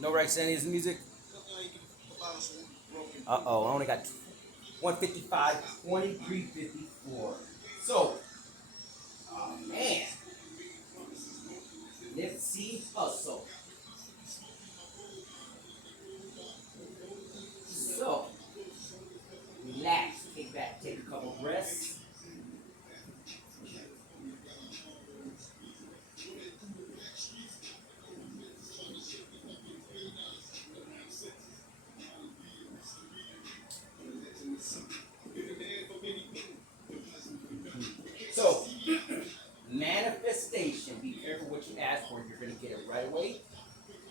No right saying his music. Uh-oh, I only got 155, 2354. So, oh man, Nipsey Hussle. So, relax, kick back, take a couple breaths. So, manifestation. Be careful what you ask for. You're going to get it right away,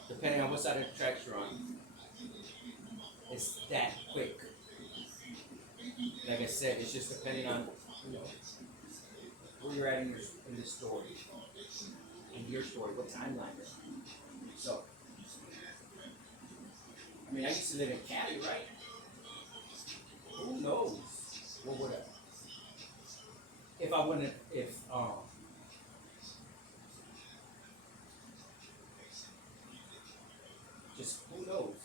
depending on what side of the tracks you're on. It's that quick. Like I said, it's just depending on you know where you're at in the story, in your story, what timeline you're on. So, I mean, I used to live in Cali, right? Who knows? What would I? If I wouldn't, if just who knows?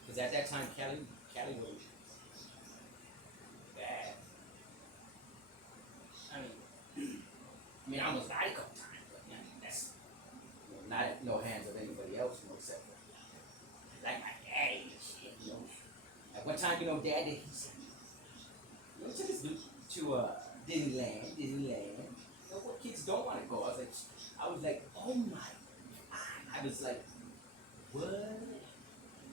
Because at that time, Cali was bad. I I almost died a couple times, but yeah, that's not at no hands of anybody else, except for like my daddy and shit. At one time, Dad, he said, took us to Disneyland. What kids don't want to go? I was like, oh my god! I was like, what?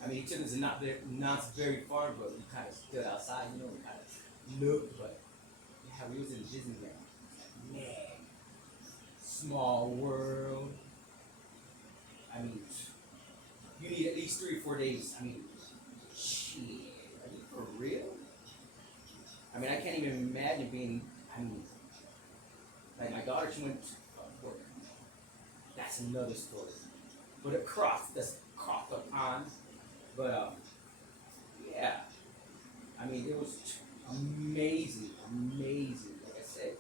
I mean, he took us not very far, but we kind of stood outside, we kind of looked, but yeah, we was in Disneyland. Man, small world. I mean, you need at least 3 or 4 days. I mean, shit, are you for real? I mean, I can't even imagine being. I mean, like my daughter, she went. Work. That's another story. But across the pond. But yeah, I mean, it was amazing, amazing. Like I said,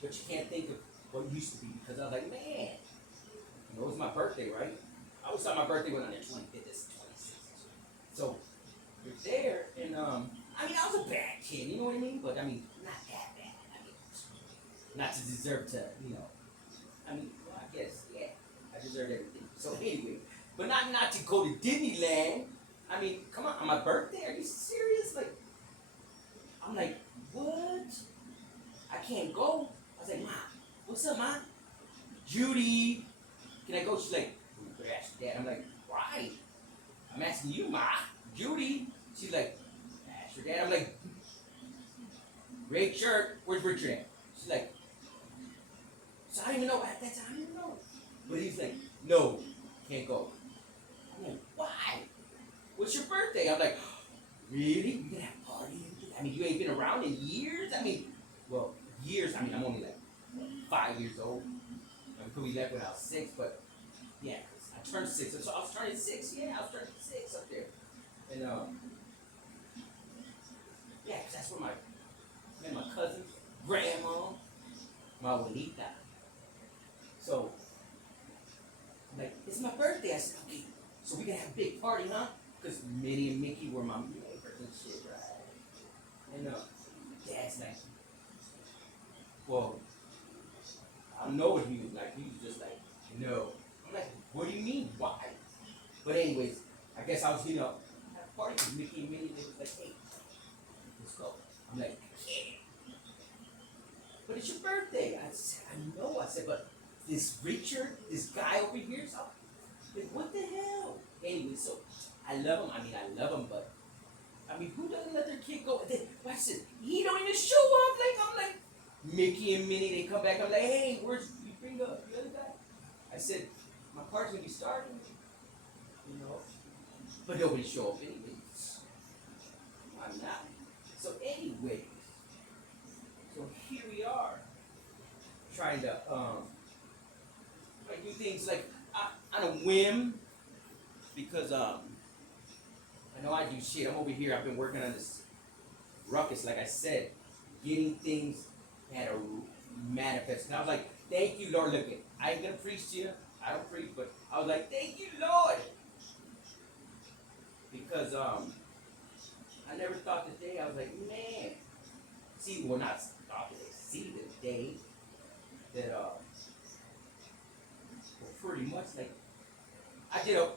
but you can't think of what used to be because I was like, man, it was my birthday, right? I always thought my birthday went on the 25th, this 26th. So you're there, and I was a bad kid, you know what I mean? But I mean, not that bad. I mean, not to deserve to, well, I guess, yeah, I deserved everything. So anyway, but not to go to Disneyland. I mean, come on my birthday? Are you serious? Like, I'm like, what? I can't go. I was like, Ma, what's up, Ma? Judy, can I go? She's like, you could ask your dad. I'm like, why? I'm asking you, Ma. Judy. She's like, ask your dad. I'm like, great shirt. Where's Richard at? She's like, so I don't even know at that time. I don't even know. But he's like, no, can't go. I'm like, why? What's your birthday? I'm like, really? You gonna have a party? I mean, you ain't been around in years? I mean, well, years. I mean, I'm only like 5 years old. I mean, we left when I was 6, but yeah, 'cause I turned 6. So I was turning 6. Yeah, I was turning 6 up there. And yeah, 'cause that's where my cousins, grandma, my abuelita. So I'm like, it's my birthday. I said, okay, so we can have a big party, huh? Because Minnie and Mickey were my neighbors and shit, right? And Dad's like, well, I don't know what he was like. He was just like, no. I'm like, what do you mean? Why? But anyways, I guess I was, at a party with Mickey and Minnie. They was like, hey, let's go. I'm like, yeah. But it's your birthday. I said, I know. I said, but this Richard, this guy over here, so like, what the hell? Anyway, so I love him. I mean, I love him, but I mean, who doesn't let their kid go? Then, I said, he don't even show up. Like, I'm like, Mickey and Minnie, they come back. I'm like, hey, where's you bring up the other guy? I said, my party's gonna be starting, you know, but nobody show up anyways. I'm not. So anyway, so here we are, trying to like do things like on a whim because I know I do shit. I'm over here. I've been working on this ruckus, like I said, getting things that are manifest. And I was like, thank you, Lord. Look, I ain't gonna preach to you. I don't preach, but I was like, thank you, Lord, because I never thought the day. I was like, man, see, well, not thought the day, see the day that well, pretty much like I did a,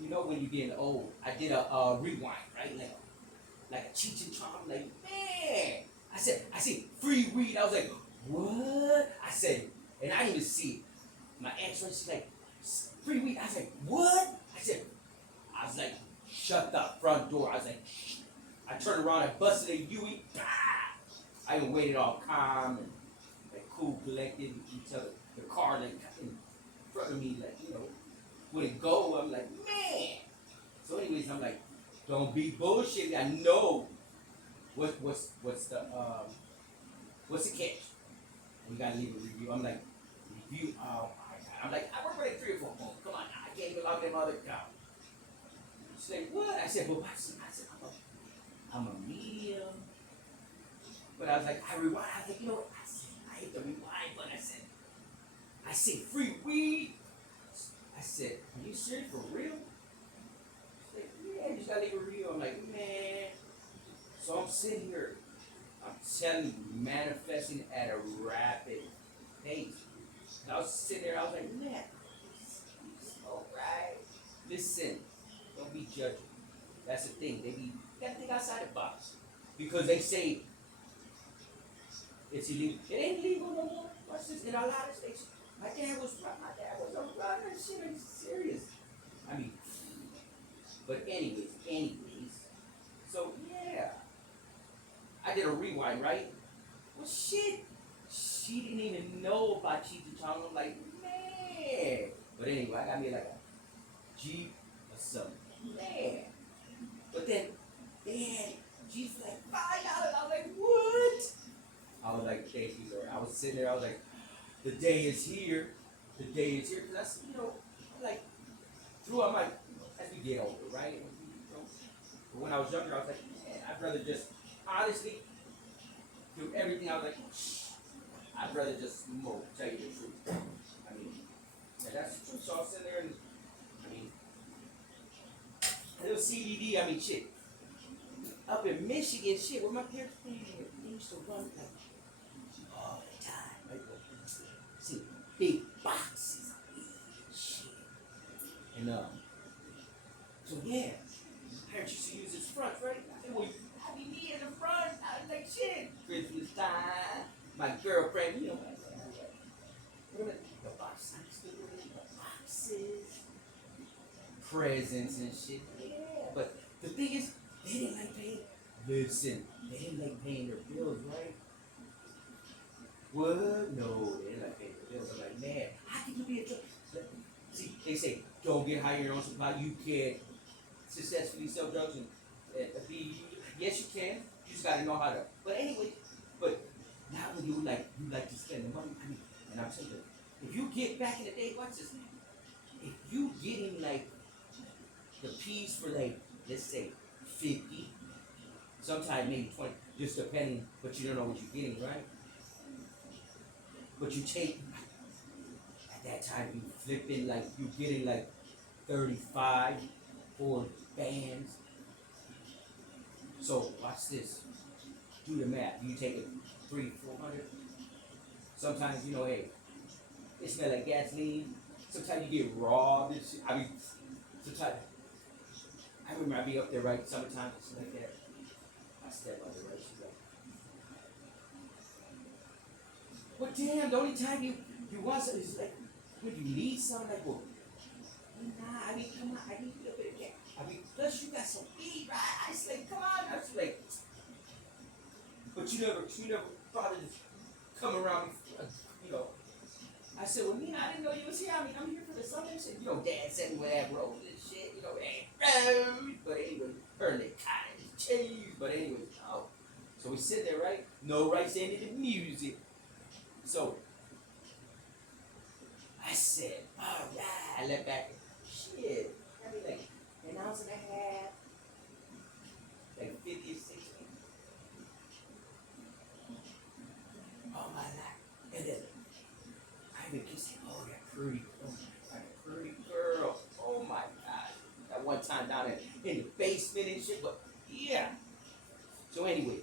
you know, when you're getting old, I did a rewind, right, like a Cheech and Chong, like man, I said free weed. I was like, what? I said, and I didn't even see it. My ex, she's like, free weed. I was like, what? I was like, shut the front door. I was like, shh. I turned around and busted a Huey. Bah! I even waited all calm and like cool, collected each other. The car like in front of me, like, you know, wouldn't go. I'm like, man. So anyways, I'm like, don't be bullshit. I know what's the catch? We gotta leave a review. I'm like, review. Oh my god. I'm like, I work for like 3 or 4 phones. Come on, I can't even log them other account. She's like, what? I said, well, I said, I'm a medium. But I was like, I rewind. I was like, you know what? I hate the rewind, but I said, free weed. I said, are you serious for real? She's like, yeah, you just gotta leave a review. I'm like, man. So I'm sitting here, I'm telling you, manifesting at a rapid pace. And I was sitting there, I was like, man, all right. Listen, don't be judging. That's the thing. You gotta think outside the box. Because they say it's illegal. It ain't legal no more. What's this? In a lot of states. My dad was a runner. Shit, are you serious? I mean, but anyways. So yeah. I did a rewind, right? Well, shit. She didn't even know about Cheech and Chong. I'm like, man. But anyway, I got me like a Jeep or something. Man. But then they had Jeep for like $5. I was like, what? I was like, thank you, Lord. I was sitting there. I was like, the day is here. The day is here. Because that's, you know, like, throughout my, as we get older, right? You know, but when I was younger, I was like, man, I'd rather just, honestly, do everything. I was like, I'd rather just smoke, tell you the truth. I mean, and that's the truth. So I was sitting there and, I mean, a little CBD, I mean, shit. Up in Michigan, shit, where my parents playing, they used to run like all the time, right? See, big boxes of weed, shit. And, so yeah, my parents used to use this front, right? I said, well, I mean, me in the front, I was like, shit. Christmas time, my girlfriend, you know, the boxes, I used to do the boxes, presents and shit, yeah. But the thing is, they didn't like paying. Listen, they didn't like paying their bills, right? What? No, they didn't like paying their bills. I'm like, man, how can you be a drug? See, they say, don't get high on your own supply. You can't successfully sell drugs and be. Yes, you can. You just gotta know how to. But anyway, but now when you like to spend the money. I mean, and I'm saying, if you get back in the day, what's this? If you getting like the piece for like, let's say, 50. Sometimes maybe 20, just depending, but you don't know what you're getting, right? But you take, at that time, you flipping like, you getting like 35 for bands. So, watch this. Do the math. You take it 300, 400. Sometimes, you know, hey, it smells like gasoline. Sometimes you get robbed and shit. I mean, sometimes, I remember I'd be up there, right, summertime, something like that. My stepmother, right? She's like, well, damn, the only time you want something is like when you need something, like, well, nah, I mean, come on, I need a little bit of gas. I mean, plus you got some weed, right? I was like, come on. I was like, but you never bothered to come around me, you know. I said, well, Nina, I didn't know you was here. I mean, I'm here for the summer. She said, you know, Dad sent me with that road and shit, you know, that road. But anyway, her and the cottage cheese. But anyway, oh. So we sit there, right? No rights to any of the music. So I said, all right. I let back. Shit. I mean, like an ounce and a half, like 50 or 60. All my life. And then I even keep saying, oh, that pretty. Oh, that pretty. and shit, but yeah. So anyway,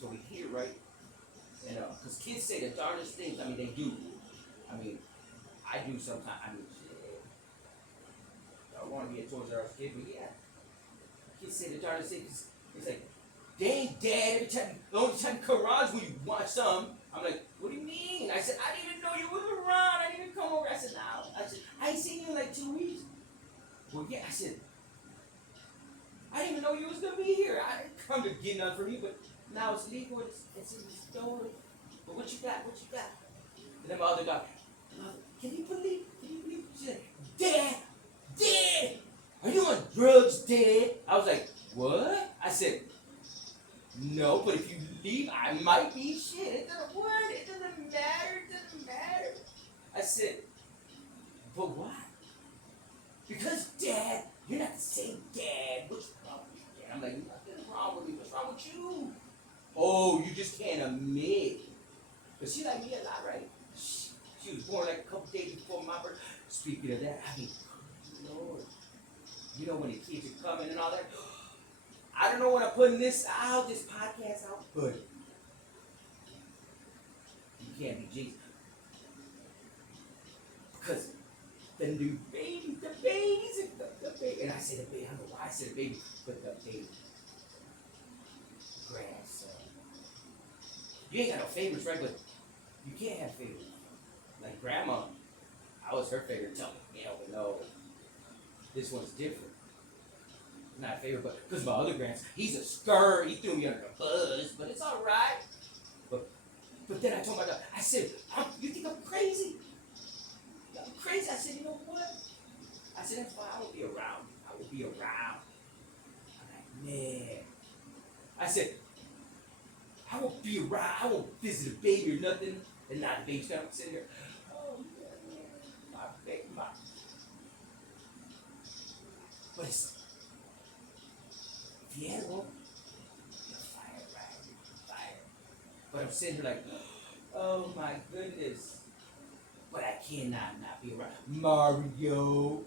so we hear, right? And because kids say the darndest things. I mean, they do. I mean, I do sometimes. I mean, shit. I want to be a Toys R Us kid, but yeah, kids say the darndest things. It's like, dang, Dad, every time, the only time you come around is when you want some. I'm like, what do you mean? I said, I didn't even know you was around. I didn't even come over. I said, no. I said, I ain't seen you in like 2 weeks. Well, yeah, I said, I didn't even know you was going to be here. I didn't come to get none from you, but now it's legal. It's in the store. But what you got? What you got? And then my other daughter, can you believe? She said, Dad, Dad, are you on drugs, Dad? I was like, what? I said, no, but if you leave, I might be shit. It doesn't what? It doesn't matter. It doesn't matter. I said, but why? Because Dad, you're not the same Dad. What's wrong with you, Dad? I'm like, nothing's wrong with me. What's wrong with you? Oh, you just can't admit. But she like me a lot, right? She was born like a couple days before my birthday. Speaking of that, I mean, Lord, you know when the kids are coming and all that. I don't know when I'm putting this out, this podcast out, but you can't be Jesus. Because the new babies, the babies, the baby. And I said the baby, I don't know why I said the baby, but the baby. Grandson. You ain't got no favorites, right? But you can't have favorites. Like grandma, I was her favorite. Tell me, hell no. This one's different. Not a favorite, but because my other grandson, he's a skirt. He threw me under the bus, but it's all right. But then I told my daughter, I said, you think I'm crazy? I'm crazy. I said, you know what? I said, that's why I will be around. I will be around. I'm like, man. I said, I won't be around. I won't visit a baby or nothing. And not the baby's gonna sit here. Oh, yeah, my baby, my. But it's, if you had one, you're fired, right? You're fired. But I'm sitting here like, oh my goodness. But I cannot not be around Mario.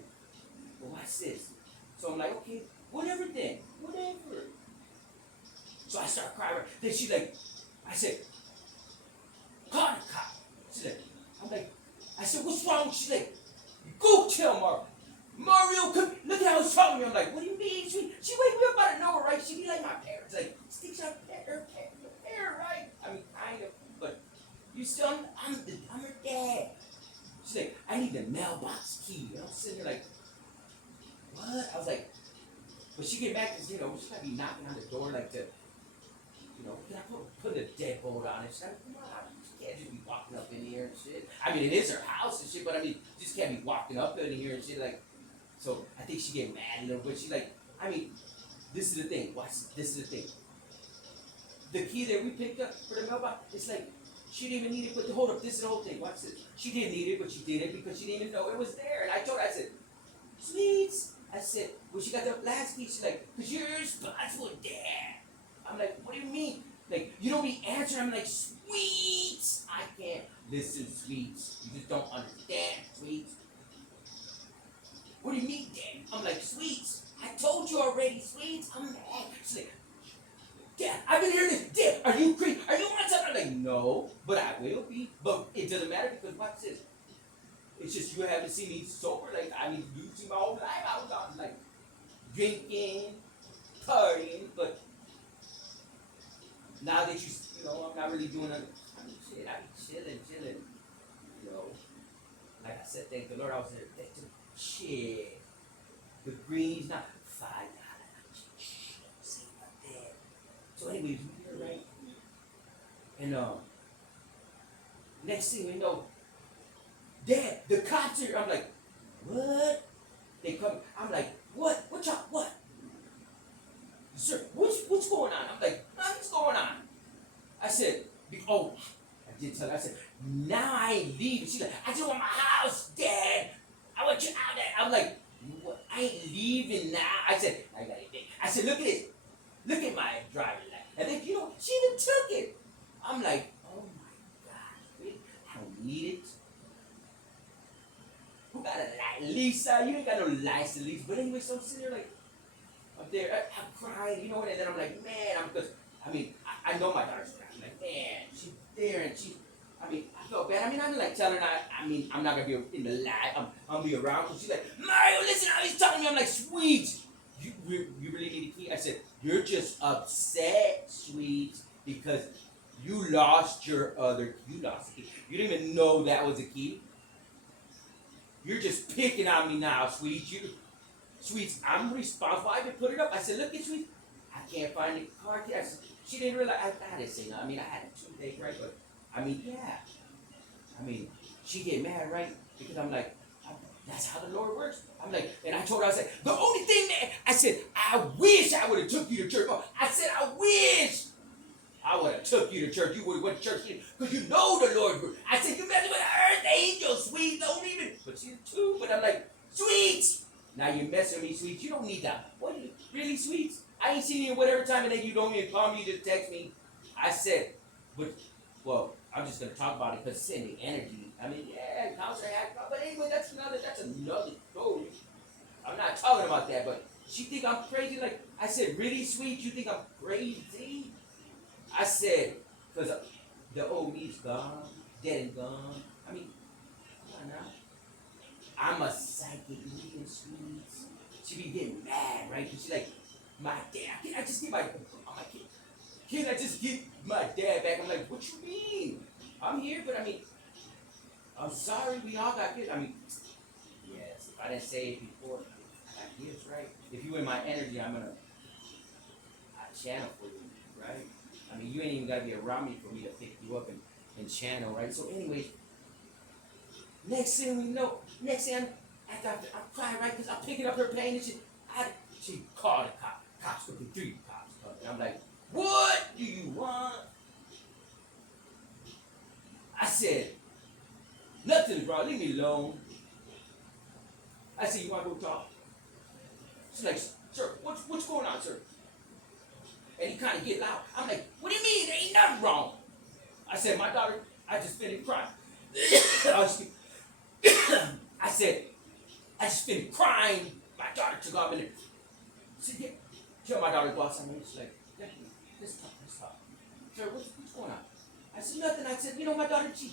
But watch this. So I'm like, okay, whatever then. Whatever. So I start crying. Then she's like, I said, call the cop. She's like, I'm like, I said, what's wrong? She's like, go tell Mario. Mario, come, look at how he's talking to me. I'm like, what do you mean? She wake me up out of nowhere, right? She be like my parents, like, sticks out her hair, right? I mean, kind of, but you still, I'm her dad. She's like, I need the mailbox key. And I'm sitting there like, what? I was like, but she get back because, you know, she might be knocking on the door like to, you know, can I put a deadbolt on it? She's like, come on, she can't just be walking up in here and shit. I mean, it is her house and shit, but I mean, just can't be walking up in here and shit. Like, so I think she get mad a little bit. She's like, I mean, this is the thing. Watch, this is the thing. The key that we picked up for the mailbox, it's like, she didn't even need it, but hold up, this is the whole thing. Watch this. She didn't need it, but she did it because she didn't even know it was there. And I told her, I said, sweets. I said, well, she got the last key. She's like, because you're responsible, Dad. I'm like, what do you mean? Like, you don't be answering. I'm like, sweets. I can't listen, sweets. You just don't understand, sweets. What do you mean, Dad? I'm like, sweets. I told you already, sweets. I'm mad. She's like, Dad, I've been hearing this. Dad, are you crazy? Are you on something? I'm like, no, but I will be. But it doesn't matter because watch this. It's just you haven't seen me sober. Like, I mean, you see my whole life. I was out like drinking, partying, but now that you know, I'm not really doing other. I mean, shit, I be chilling. You know, like I said, thank the Lord, I was there. Shit, the greens not $5. See my dad. So, anyways, we here, right? And next thing we know, Dad, the cops are. I'm like, what? They come. I'm like, what? What y'all? What? Sir, what's going on? I'm like, nothing's going on. I said, oh, I did tell her. I said, now I ain't leaving. She's like, I just want my house, Dad. I want you out there. I'm like, what? I ain't leaving now. I said, I got it. I said, look at this. Look at my driver's license. And then, you know, she even took it. I'm like, oh my God, really? I don't need it. Who got a license? Lisa, you ain't got no license, Lisa. But anyway, so I'm sitting there like, I'm up there, I'm crying, you know, and then I'm like, man, because, I mean, I know my daughter's crying. I'm like, man, she's there, and I mean, I felt bad. I mean, I'm like telling her, I mean, I'm not gonna be in the live. I'm gonna be around. Because she's like, Mario, listen how he's talking to me. I'm like, sweet, you really need a key. I said, you're just upset, sweet, because you lost you lost the key. You didn't even know that was a key. You're just picking on me now, sweet. Sweets, I'm responsible. I even put it up. I said, look at Sweet. I can't find the car key. She didn't realize. I didn't say no. I mean, I had a 2 day, right? But, I mean, yeah. I mean, she get mad, right? Because I'm like, that's how the Lord works. I'm like, and I told her, I said, the only thing that, I said, I wish I would have took you to church. I said, I wish I would have took you to church. You would have went to church because you know the Lord. I said, you better with earth angel, Sweet. Don't even. But she's 2. But I'm like, Sweet. Now you're messing with me, Sweet. You don't need that. What? Really, Sweet? I ain't seen you in whatever time, and then you don't even call me. You just text me. I said, but, well, I'm just going to talk about it because it's in the energy. I mean, yeah, counselor act, but anyway, that's another story. I'm not talking about that, but she think I'm crazy. Like, I said, really, Sweet? You think I'm crazy? I said, because the old me's gone, dead and gone. I mean, come on now. I'm a psychic medium, Sweet. She be getting mad, right? Because she like, my dad, can I just get can I just get my dad back? I'm like, what you mean? I'm here, but I mean, I'm sorry, we all got gifts. I mean, yes, if I didn't say it before, I got gifts, right? If you in my energy, I channel for you, right? I mean, you ain't even got to be around me for me to pick you up and channel, right? So anyways, next thing after I'm crying, right? Because I'm picking up her pain and she called the cops with the 3 cops. And I'm like, what do you want? I said, nothing's wrong, leave me alone. I said, you want to go talk? She's like, sir, what's going on, sir? And he kind of get loud. I'm like, what do you mean? There ain't nothing wrong. I said, my daughter, I just finished crying. I said, I just finished crying. My daughter took off in there. She said, yeah. Tell my daughter to go outside. She's like, let's talk. Sir, what's going on? I said, nothing. I said, you know, my daughter, she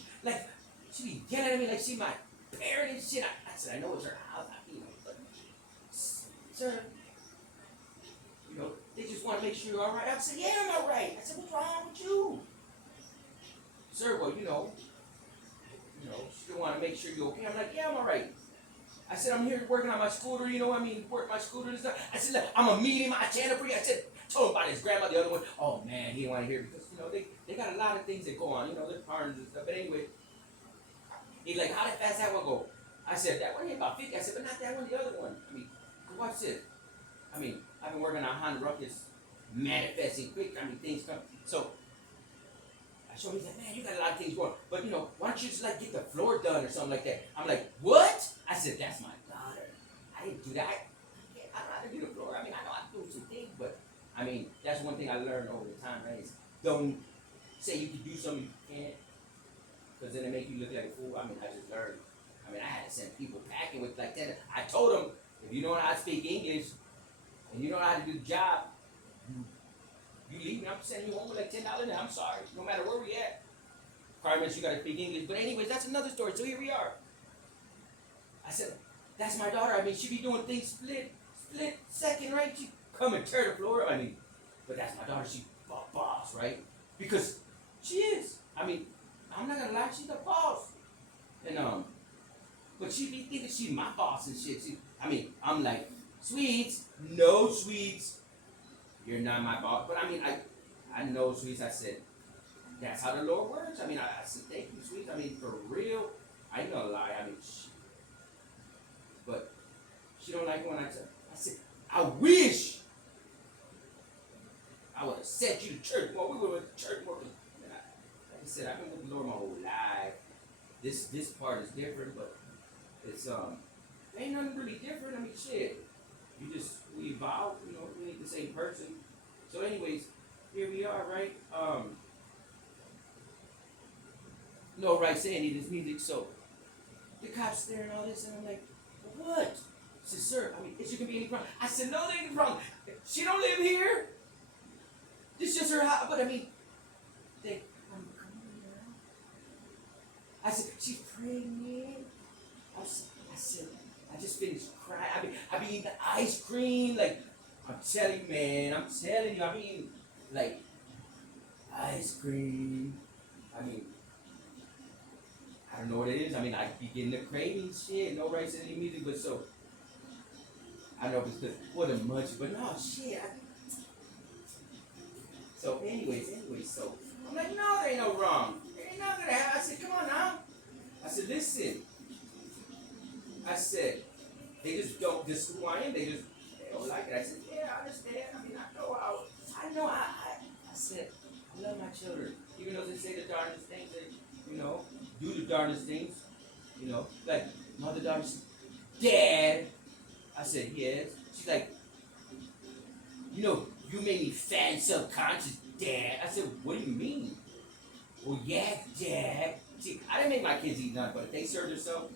be yelling at me like she my parent and shit. I said, I know it's her house. But, sir, they just want to make sure you're all right. I said, yeah, I'm all right. I said, what's wrong with you? Sir, well, she want to make sure you're okay. I'm like, yeah, I'm all right. I said, I'm here working on my scooter, work my scooter and stuff. I said, look, I'm a medium, I channel for you. I said, I told him about his grandma, the other one. Oh, man, he didn't want to hear it because, they got a lot of things that go on, they're parents and stuff. But anyway, he's like, how fast that one go? I said, that one ain't about 50. I said, but not that one, the other one. I mean, watch this. I mean, I've been working on Honda Ruckus, manifesting quick. I mean, things come. So, I showed him, he's like, man, you got a lot of things going. But, why don't you just, get the floor done or something like that? I'm like, what? I said, that's my daughter. I didn't do that. I don't know how to do the floor. I mean, I know how to do some things, but, I mean, that's one thing I learned over the time, right? Is don't say you can do something you can't, because then it make you look like a fool. I mean, I just learned. I mean, I had to send people packing with like 10. I told them, if you know how to speak English, and you know how to do the job, you leave me, I'm sending you home with like $10 now. I'm sorry. No matter where we at. Requirements, you gotta speak English. But anyways, that's another story. So here we are. I said, that's my daughter. I mean, she be doing things split second, right? She come and tear the floor. I mean, but that's my daughter. She a boss, right? Because she is. I mean, I'm not gonna lie, she's a boss. And but she be thinking she's my boss and shit. I'm like, Sweets, no Sweets. You're not my boss. But I mean, I know, Sweets. I said, that's how the Lord works. I mean, I said, thank you, Sweets. I mean, for real, I ain't gonna lie. I mean, but she don't like it when I said, I wish I would have sent you to church. Well, we were at church more. Like I said, I've been with the Lord my whole life. This part is different, but it's ain't nothing really different. I mean, shit. We evolve, we ain't the same person. So anyways, here we are, right? No right saying any of this music, so the cops there and all this, and I'm like, what? She said, sir, I mean, is there gonna be any problem? I said, no, there ain't any problem. She don't live here. This is just her house. But I mean, they, come on now. I said, she's pregnant. I said, I just finished crying. I be eating ice cream. Like, I'm telling you, man. I'm telling you. I be eating, like, ice cream. I mean, I don't know what it is. I mean, I be getting the craving shit. No rights in any music, but so. I know it's because what a munch, but no shit. So, anyways, so I'm like, no, there ain't no wrong. There ain't nothing gonna happen. I said, come on now. I said, listen. I said, they just don't, just who I am. They don't like it. I said, yeah, I understand. I mean, I said, I love my children. Even though they say the darndest things, they, do the darndest things, like mother, daughter, dad. I said, yes. She's like, you made me fat and subconscious, dad. I said, what do you mean? Well, yeah, dad. See, I didn't make my kids eat nothing, but if they serve themselves,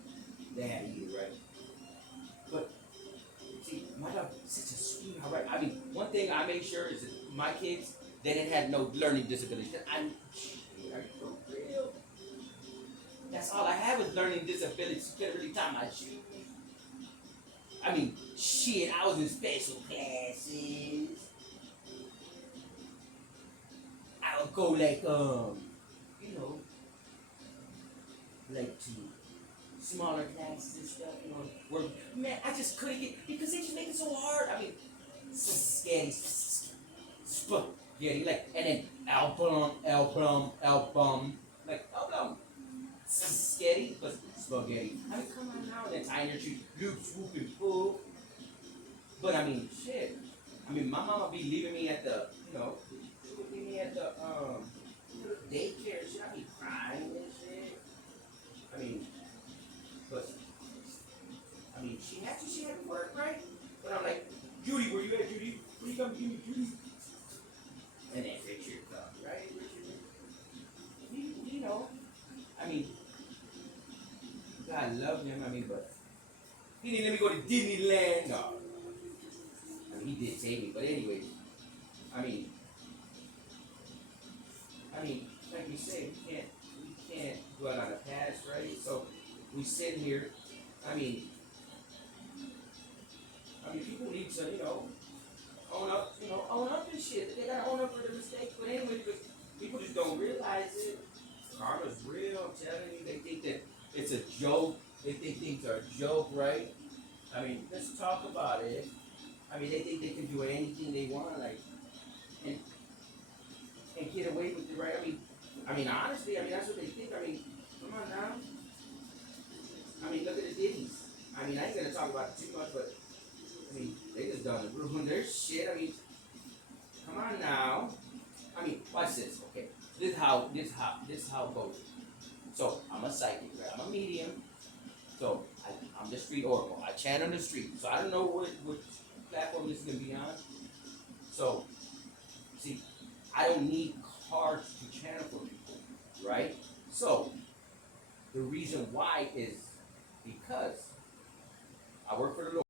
they had to eat it right. But, see, my dog is such a sweetheart, right? I mean, one thing I make sure is that my kids, they didn't have no learning disabilities. Are you for real? That's all I had was learning disabilities. You couldn't really tie my shoes. I mean, shit, I was in special classes. I would go like, like to smaller classes and stuff, where, man, I just couldn't get, because they just make it so hard. I mean, spaghetti, like, and then album, like, album, spaghetti, but spaghetti. I mean, come on now, and then tying your shoes, loop, swoop, and fool. But I mean, shit. I mean, my mama be leaving me at the, she would leave me at the, daycare and shit. I be crying and shit. I mean, but, she had to work, right? But I'm like, Judy, where you at, Judy? Where you come to me, Judy? And then Richard comes, right? Richard, I mean, God loved him, but he didn't let me go to Disneyland. No. I mean, he did take me, but anyways, I mean, like we say, we can't dwell on the past, right? So we sit here. I mean, people need to, own up and shit. They gotta own up for their mistakes. But anyway, people just don't realize it. Karma's real. I'm telling you, they think that it's a joke. They think things are a joke, right? I mean, let's talk about it. I mean, they think they can do anything they want, like, and get away with it, right? I mean, honestly, that's what they think. I mean, come on now. I mean, look at the ditties. I ain't gonna talk about it too much, but they just done ruin their shit. Come on now. Watch this. Okay, this is how it goes. So I'm a psychic, right? I'm a medium. So I'm the street oracle. I chant on the street. So I don't know what platform this is gonna be on. So see, I don't need cards to channel for people, right? So the reason why is because I work for the Lord.